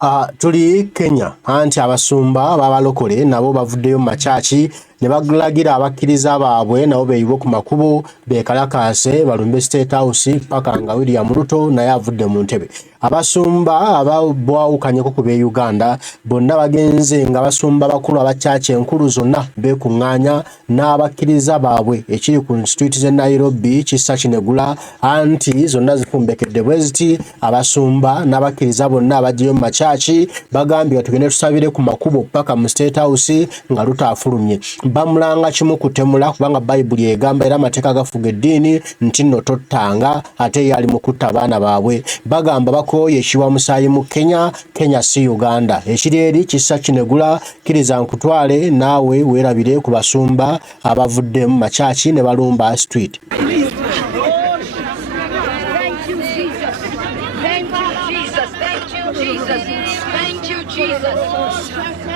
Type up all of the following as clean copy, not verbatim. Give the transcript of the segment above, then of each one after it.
Tuli Kenya anti abasumba babalokole nabo bavuddeyo machachi ne bagulagira abakkiriza baabwe nabo beyiwo ku makubo bekalakase balumbe State House paka nga William Ruto naye avudde mu ntebe. Abasumba ababwawukanyeko ku be Uganda bonna bagenze nga basumba bakulu abachachi enkulu zonna bekuŋŋaanya n'abakkiriza baabwe ekiri ku street ze Nairobi kissa kinegula anti zonna zifumbekedde bweziti abasumba n'abakkiriza bonna abajjeyo machachi bagambye tugende tusabire ku makubo paka mu State House nga lutafulumye bamulanga kimu kutemula kubanga Bible egamba era amateeka gafuga eddiini nti nno tottanga ate yali mu kutta abaana baabwe bagamba bakooye ekiwa musaayi mu Kenya si Uganda ekiri eri kissa kinegula kiriza nkutwale naawe weerabire ku basumba abavudde mu machachi ne balumba street.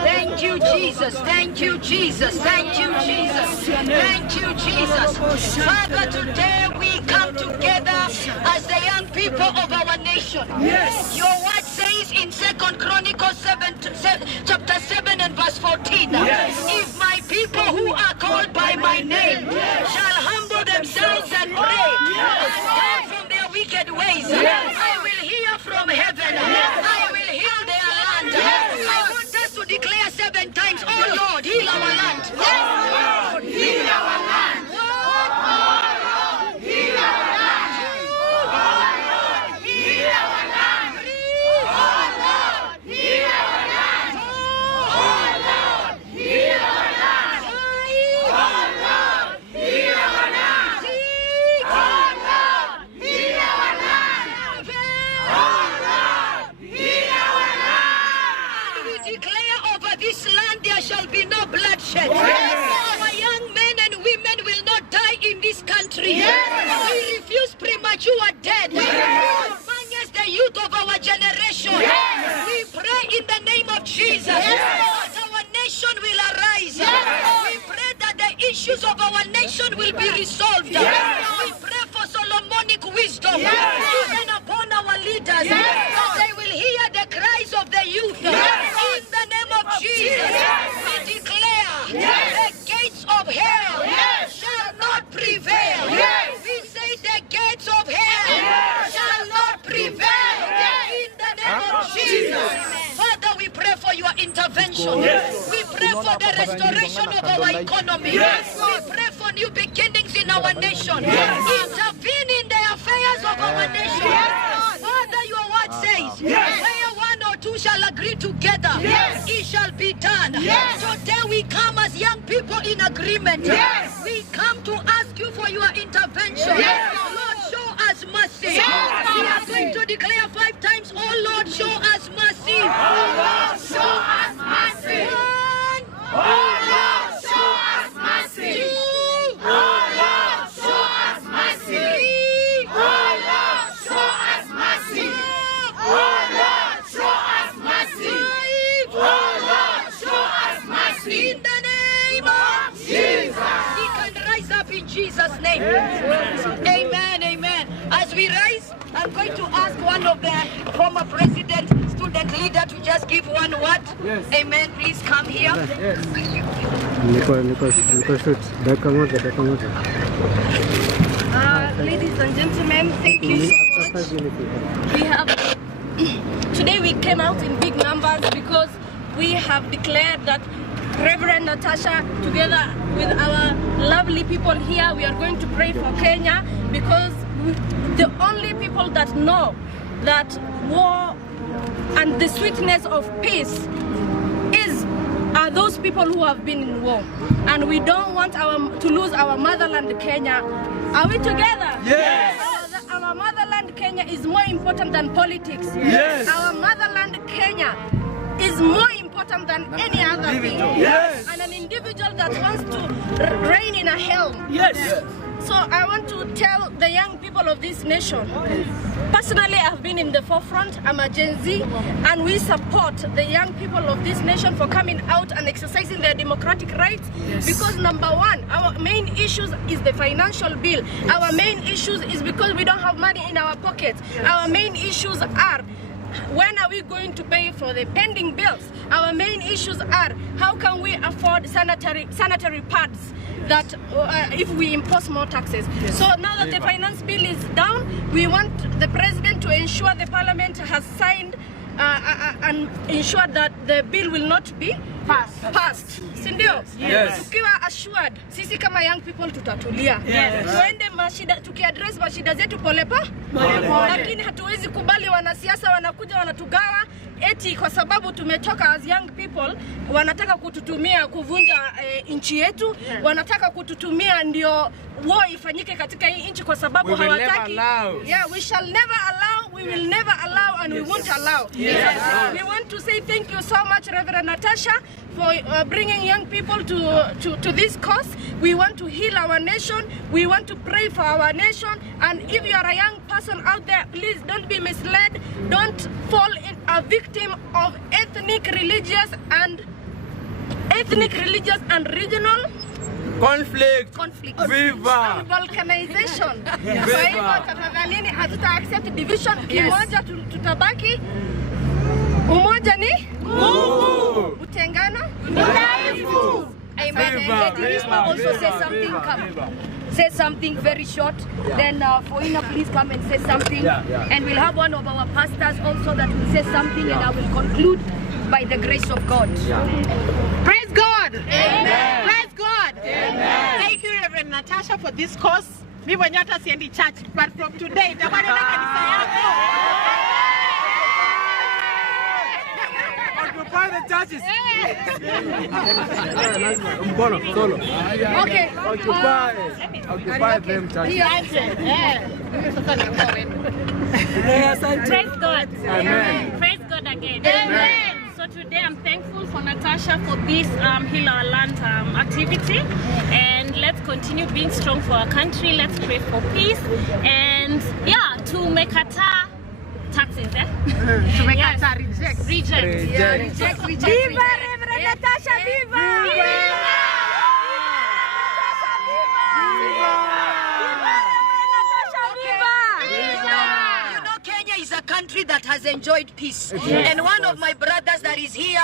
Thank you, Jesus. Thank you, Jesus. Thank you, Jesus. Father, today we come together as the young people of our nation. Yes. Your word says in 2 Chronicles chapter 7 and verse 14. Yes. If my people who are called by my name shall humble themselves and pray and turn from their wicked ways, I will hear from heaven. I will heal their land. I want us to declare 7 times, oh Lord, heal our land. Oh Lord, heal our land. Oh Lord, heal our land. Oh Lord, heal our land. Oh Lord, heal our land. Oh Lord, heal our land. Oh Lord, heal our land. Oh Lord, heal our land. Oh Lord, heal our land. We declare over this land there shall be no bloodshed. Our young men and women will not die in this country. We refuse premature death. Among us, the youth of our generation. We pray in the name of Jesus that our nation will arise. We pray that the issues of our nation will be resolved. We pray for Solomonic wisdom even upon our leaders, that they will hear the cries of the youth. In the name of Jesus, we declare the gates of hell shall not prevail. We say the gates of hell shall not prevail. In the name of Jesus. Father, we pray for your intervention. We pray for the restoration of our economy. We pray for new beginnings in our nation. Intervene in the affairs of our nation. Father, your word says, where one or two shall agree together, it shall be done. Today we come as young people in agreement. We come to ask you for your intervention. Lord, show us mercy. We are going to declare 5 times, oh Lord, show us mercy. Oh Lord, show us mercy. Oh Lord, show us mercy. Oh Lord, show us mercy. Oh Lord, show us mercy. Oh Lord, show us mercy. Oh Lord, show us mercy. In the name of Jesus. He can rise up in Jesus' name. Amen, amen. As we rise, I'm going to ask one of the former president, student leader to just give one word. Amen. Please come here. Ladies and gentlemen, thank you so much. Today we came out in big numbers because we have declared that Reverend Natasha, together with our lovely people here, we are going to pray for Kenya, because the only people that know that war and the sweetness of peace are those people who have been in war, and we don't want to lose our motherland Kenya. Are we together? Yes. Our motherland Kenya is more important than politics. Yes. Our motherland Kenya is more important than any other thing. Yes. And an individual that wants to reign in a helm. Yes. So I want to tell the young people of this nation, personally I've been in the forefront, I'm a Gen Z, and we support the young people of this nation for coming out and exercising their democratic rights. Because number one, our main issues is the financial bill. Our main issues is because we don't have money in our pockets. Our main issues are when are we going to pay for the pending bills? Our main issues are how can we afford sanitary pads that if we impose more taxes. So now that the finance bill is down, we want the president to ensure the parliament has signed and ensure that the bill will not be passed. Sindio? Yes. Tukiwa assured, sisi kama young people tutatulia. Yes. Tuende mashida, tukiaddress mashida zetu polepa. Lakini hatuwezi kubali wanasiasa wanakuja wanatugawa eti kwa sababu tumetoka as young people, wanataka kututumia kuvunja nchi yetu, wanataka kututumia ndio war ifanyike katika hii nchi kwa sababu hawataki. Yeah, we shall never allow, we will never allow, and we won't allow. Yes. We want to say thank you so much, Reverend Natasha, for bringing young people to this cause. We want to heal our nation. We want to pray for our nation. And if you are a young person out there, please don't be misled. Don't fall in a victim of ethnic, religious, and regional conflict. Viva! And balkanization. Kwa hivyo tafadhalini hatuta accept division. Kimoja tutabaki. Umoja ni nguvu. Utengano ni dhaifu. Amen. And Dirisma also say something very short. Then Foina, please come and say something. And we'll have one of our pastors also that will say something, and I will conclude by the grace of God. Praise God. Amen. Praise God. Amen. Thank you, Reverend Natasha, for this course. Mi mwenye hata siendi church, but from today, nitakuwa naenda kanisa yako. Occupy the churches. Okay. Occupy them churches. Praise God. Amen. Praise God again. Amen. So today I'm thankful for Natasha for this Heal Our Land activity, and let's continue being strong for our country. Let's pray for peace and to make taxes. To make us reject. Reject. Viva Reverend Natasha, viva! Country that has enjoyed peace. And one of my brothers that is here,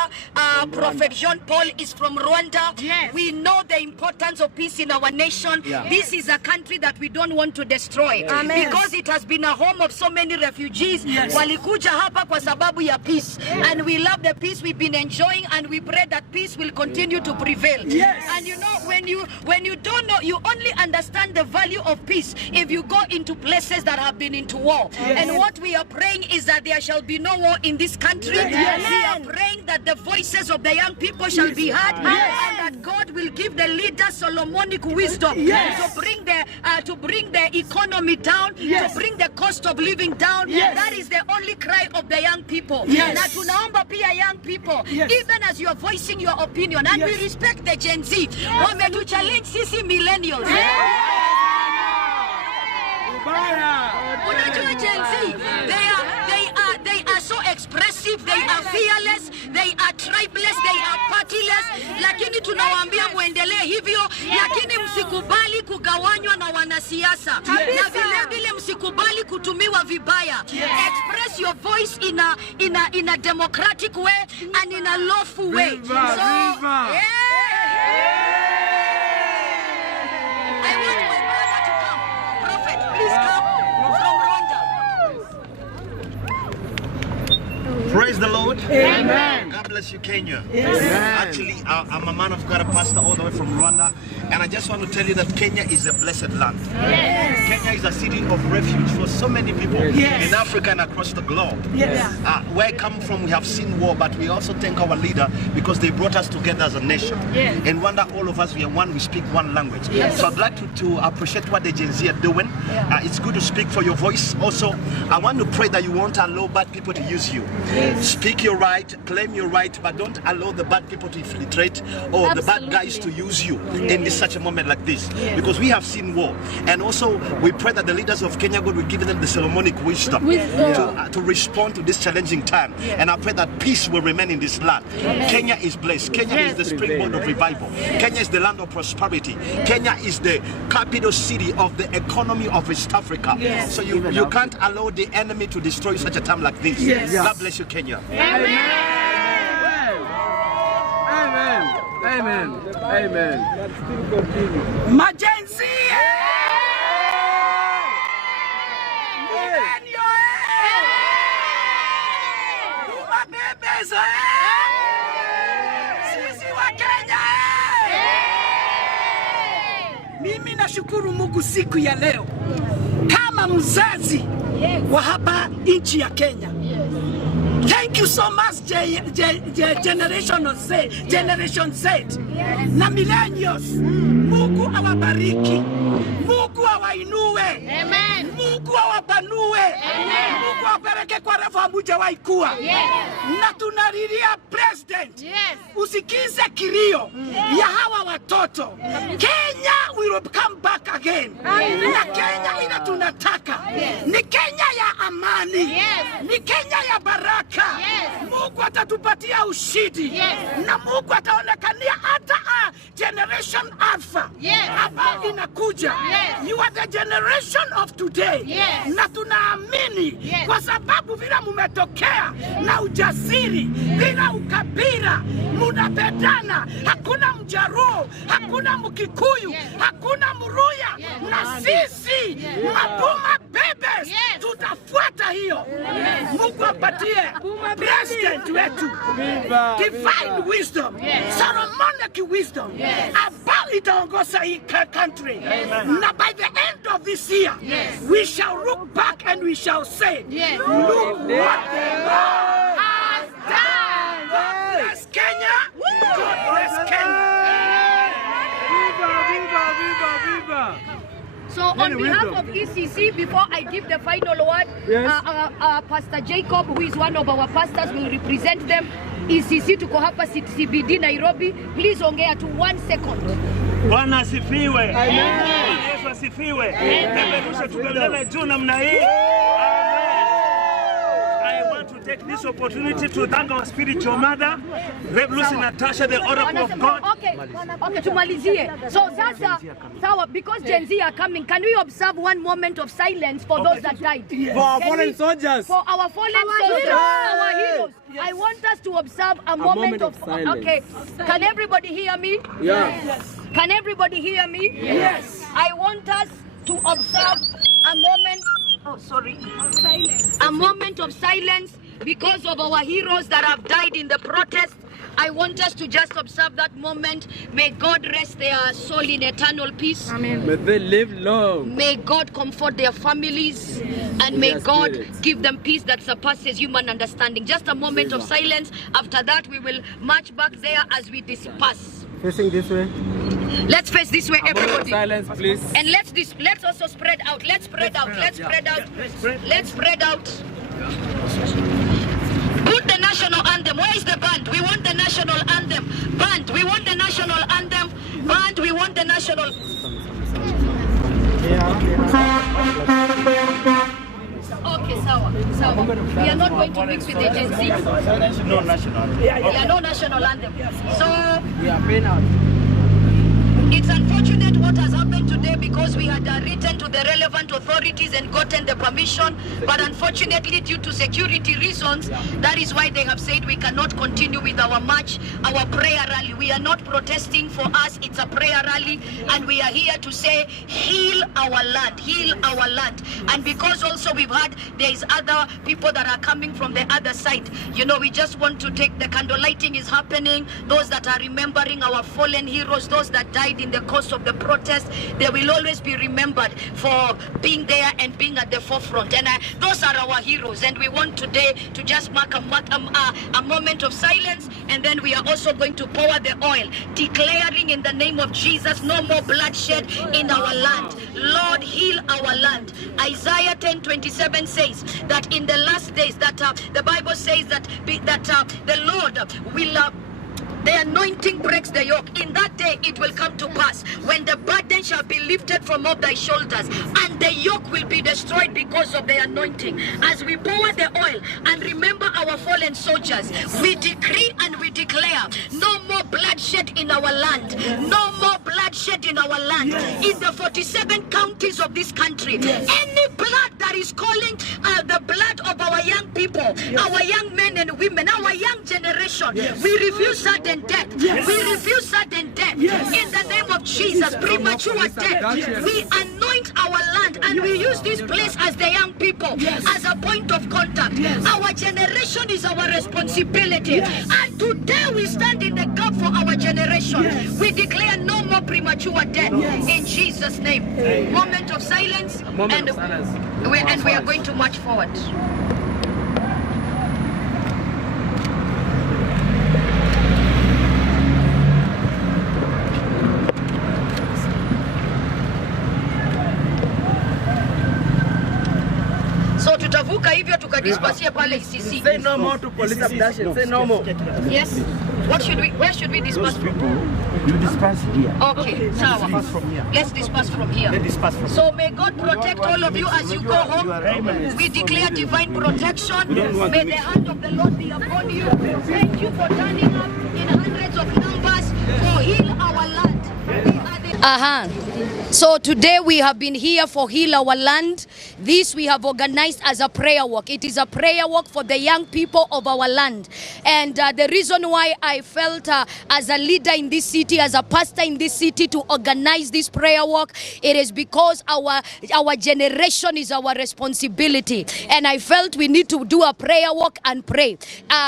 Prophet Jean Paul, is from Rwanda. We know the importance of peace in our nation. This is a country that we don't want to destroy because it has been a home of so many refugees. Walikuja hapa kwa sababu ya peace, and we love the peace we've been enjoying, and we pray that peace will continue to prevail. And you know, when you don't know, you only understand the value of peace if you go into places that have been into war. And what we are praying is that there shall be no war in this country. We are praying that the voices of the young people shall be heard, and that God will give the leaders Solomonic wisdom to bring the economy down, to bring the cost of living down. That is the only cry of the young people. Na tunaomba pia young people, even as you are voicing your opinion, and we respect the Gen Z, wametu challenge sisi millennials. Unajua Gen Z, they are so expressive, they are fearless, they are tribeless, they are partyless. Lakini tunawaambia muendelee hivyo, lakini msikubali kugawanywa na wanasiasa. Na vile vile msikubali kutumiwa vibaya. Express your voice in a democratic way and in a lawful way. I want my brother to come. Prophet, please come from Rwanda. Praise the Lord. Amen. God bless you, Kenya. Actually, I'm a man of God, a pastor all the way from Rwanda, and I just want to tell you that Kenya is a blessed land. Kenya is a city of refuge for so many people in Africa and across the globe. Where I come from, we have seen war, but we also thank our leader because they brought us together as a nation. In Rwanda, all of us, we are one, we speak one language. So I'd like to appreciate what the Gen Z are doing. It's good to speak for your voice. Also, I want to pray that you won't allow bad people to use you. Speak your right, claim your right. right, but don't allow the bad people to infiltrate or the bad guys to use you in such a moment like this. Because we have seen war. And also, we pray that the leaders of Kenya, God will give them the Solomonic wisdom to respond to this challenging time. And I pray that peace will remain in this land. Kenya is blessed. Kenya is the springboard of revival. Kenya is the land of prosperity. Kenya is the capital city of the economy of East Africa. So you can't allow the enemy to destroy such a time like this. God bless you, Kenya. Amen. Amen. Amen. Amen. Majenzi. Sisi wa Kenya. Mimi nashukuru Mungu siku ya leo kama mzazi wa hapa nchi ya Kenya. Thank you so much Generation Z na millennials. Mungu awabariki. Mungu awainue. Amen. Mungu awapanue. Amen. Mungu awapeleke kwa refu hamujawahi kuwa. Na tunalilia president. Usikize kilio ya hawa watoto. Kenya will come back again. Na Kenya ina tunataka. Ni Kenya ya amani. Ni Kenya ya baraka. Mungu atatupatia ushindi. Na Mungu ataonekania hata generation Alpha ambao inakuja. You are the generation of today. Na tunaamini kwa sababu vile mumetokea na ujasiri, bila ukabila, munapendana. Hakuna Mjaruo, hakuna Mkikuyu, hakuna Mruya. Na sisi Mapuma Bebes tutafuata hiyo. Mungu apatie president wetu divine wisdom, Solomonic wisdom, ambao itaongoza hii country. Na by the end of this year, we shall look back and we shall say, look what the Lord has done. God bless Kenya. God bless Kenya. Viva, viva, viva. So on behalf of ECC, before I give the final word, Pastor Jacob, who is one of our pastors, will represent them. ECC tuko hapa CBD Nairobi. Please ongea to 1 second. Bwana asifiwe. Amen. Yesu asifiwe. Peperusha tubebele juu namna hii. I want to take this opportunity to thank our spiritual mother, Revolution Natasha, the oracle of God. Okay, tumalizie. So sasa, sawa, because Gen Z are coming, can we observe one moment of silence for those that died? For our fallen soldiers. For our fallen soldiers, our heroes. I want us to observe a moment of silence. Okay, can everybody hear me? Yes. Can everybody hear me? Yes. I want us to observe a moment. A moment of silence because of our heroes that have died in the protest. I want us to just observe that moment. May God rest their soul in eternal peace. Amen. May they live long. May God comfort their families. And may God give them peace that surpasses human understanding. Just a moment of silence. After that, we will march back there as we disperse. Facing this way. Let's face this way, everybody. Silence, please. And let's also spread out. Let's spread out. Let's spread out. Let's spread out. Put the national anthem. Where is the band? We want the national anthem. Band, we want the national anthem. Band, we want the national. Okay, sawa. We are not going to mix with the Gen Z. No national. Yeah, no national anthem. So We are paying out. it's unfortunate what has happened today because we had written to the relevant authorities and gotten the permission, but unfortunately due to security reasons, that is why they have said we cannot continue with our march, our prayer rally. We are not protesting for us, it's a prayer rally, and we are here to say, heal our land, heal our land. And because also we've had, there is other people that are coming from the other side. You know, we just want to take, the candle lighting is happening, those that are remembering our fallen heroes, those that died died in the course of the protest, they will always be remembered for being there and being at the forefront. And those are our heroes. And we want today to just mark a moment of silence. And then we are also going to pour the oil, declaring in the name of Jesus, no more bloodshed in our land. Lord, heal our land. Isaiah 10:27 says that in the last days, that the Bible says that the Lord will the anointing breaks the yoke. In that day it will come to pass, when the burden shall be lifted from off thy shoulders, and the yoke will be destroyed because of the anointing. As we pour the oil and remember our fallen soldiers, we decree and we declare no more bloodshed in our land. No more bloodshed in our land. In the 47 counties of this country, any blood that is calling the blood of our young people, our young men and women, our young generation, we refuse sudden death. We refuse sudden death. In the name of Jesus, premature death. We anoint our land and we use this place as the young people, as a point of contact. Our generation is our responsibility. And today we stand in the gap for our generation. We declare no more premature death in Jesus' name. Moment of silence. And we are going to march forward. So tutavuka hivyo tukadispersia pale ICC. Say no more to police abduction. Say no more. Yes. Where should we disperse from? You disperse here. Okay, sawa. Let's disperse from here. So may God protect all of you as you go home. We declare divine protection. May the hand of the Lord be upon you. Thank you for turning up in hundreds of numbers for Heal Our Land. So today we have been here for Heal Our Land. This we have organized as a prayer walk. It is a prayer walk for the young people of our land. And the reason why I felt as a leader in this city, as a pastor in this city, to organize this prayer walk, it is because our generation is our responsibility. And I felt we need to do a prayer walk and pray.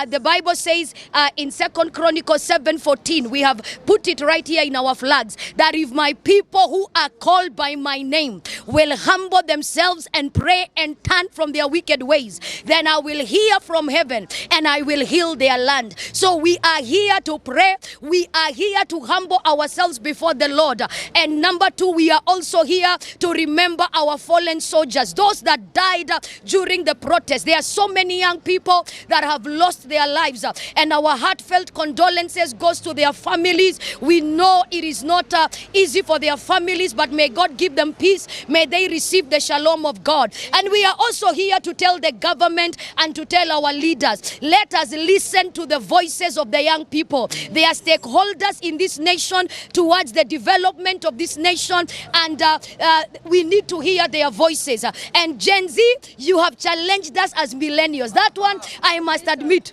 The Bible says in 2 Chronicles 7:14, we have put it right here in our flags, that if my people who are called by my name will humble themselves and pray and turn from their wicked ways, then I will hear from heaven and I will heal their land. So we are here to pray. We are here to humble ourselves before the Lord. And number two, we are also here to remember our fallen soldiers, those that died during the protest. There are so many young people that have lost their lives, and our heartfelt condolences goes to their families. We know it is not easy for their families, but may God give them peace. May they receive the shalom of God. And we are also here to tell the government and to tell our leaders, let us listen to the voices of the young people. They are stakeholders in this nation towards the development of this nation, and we need to hear their voices. And Gen Z, you have challenged us as millennials. That one, I must admit.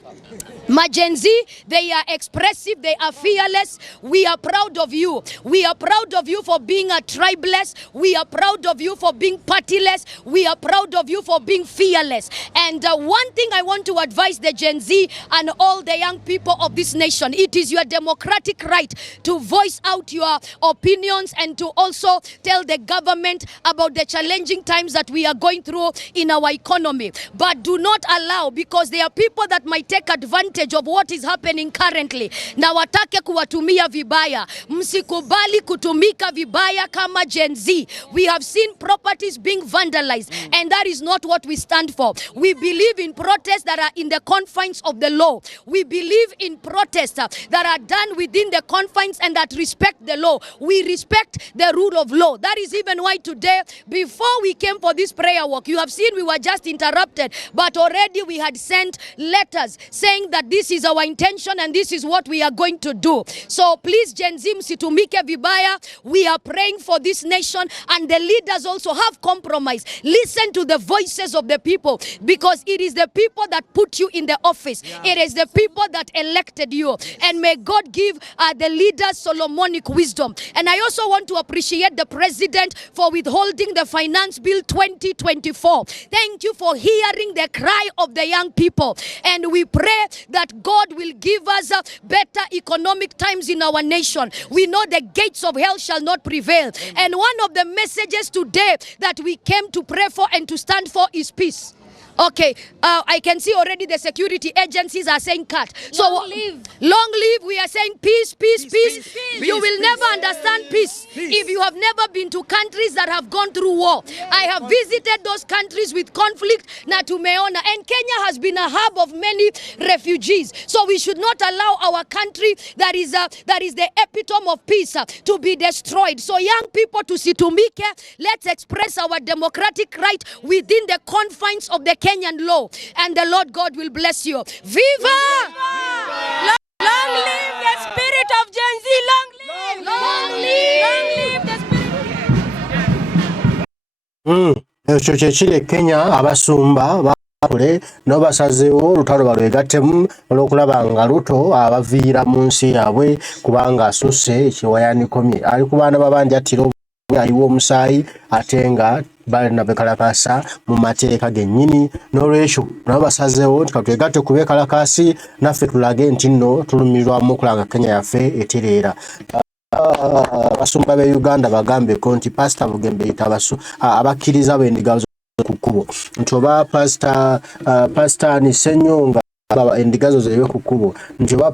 My Gen Z, they are expressive, they are fearless. We are proud of you. We are proud of you for being a tribeless. We are proud of you for being partyless. We are proud of you for being fearless. And one thing I want to advise the Gen Z and all the young people of this nation, it is your democratic right to voice out your opinions and to also tell the government about the challenging times that we are going through in our economy. But do not allow, because there are people that might take advantage of what is happening currently, na watake kuwatumia vibaya. Msikubali kutumika vibaya kama Gen Z. We have seen properties being vandalized, and that is not what we stand for. We believe in protests that are in the confines of the law. We believe in protests that are done within the confines and that respect the law. We respect the rule of law. That is even why today, before we came for this prayer walk, you have seen we were just interrupted, but already we had sent letters saying that this is our intention and this is what we are going to do. So please, Gen Z, msitumike vibaya. We are praying for this nation, and the leaders also have compromise. Listen to the voices of the people, because it is the people that put you in the office. It is the people that elected you. And may God give the leaders Solomonic wisdom. And I also want to appreciate the president for withholding the Finance Bill 2024. Thank you for hearing the cry of the young people. And we pray that that God will give us better economic times in our nation. We know the gates of hell shall not prevail. And one of the messages today that we came to pray for and to stand for is peace. Okay, I can see already the security agencies are saying cut. So long live, we are saying peace, peace, peace. You will never understand peace if you have never been to countries that have gone through war. I have visited those countries with conflict, na tumeona, and Kenya has been a hub of many refugees. So we should not allow our country that is the epitome of peace to be destroyed. So young people, tusitumike, let's express our democratic right within the confines of the Kenyan law, and the Lord God will bless you. Viva! Long live the spirit of Gen Z. Long live! Long live the spirit. Chile Kenya Abasumba bakole no basazeewo olutalo balwegattemu olw'okulaba nga Ruto abaviira mu nsi yaabwe kubanga asusse ekiwayani komi ali ku baana babanjattira ayiwa omusaayi ate nga balina bekalakasa mu mateeka gennyini n'olwekyo nabo basazeewo nti katwegatte ku bekalakasi naffe tulage nti nno tulumirirwamu okulanga Kenya yaffe etereera. Abasumba be Uganda bagambeko nti Pastor Bugembe yita abakkiriza b'endiga ku kkubo nti oba Pastor Nisenyonga endiga zo zeyiwe ku kkubo nti oba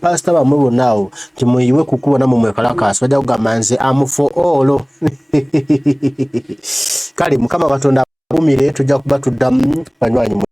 Pastor bamwe bonnaawo nti muyiwe ku kkubo namwe mwekalakasi bajja kugamba nze am for all. Kale Mukama Katonda akumire tujja kuba tuddamu banywanyi.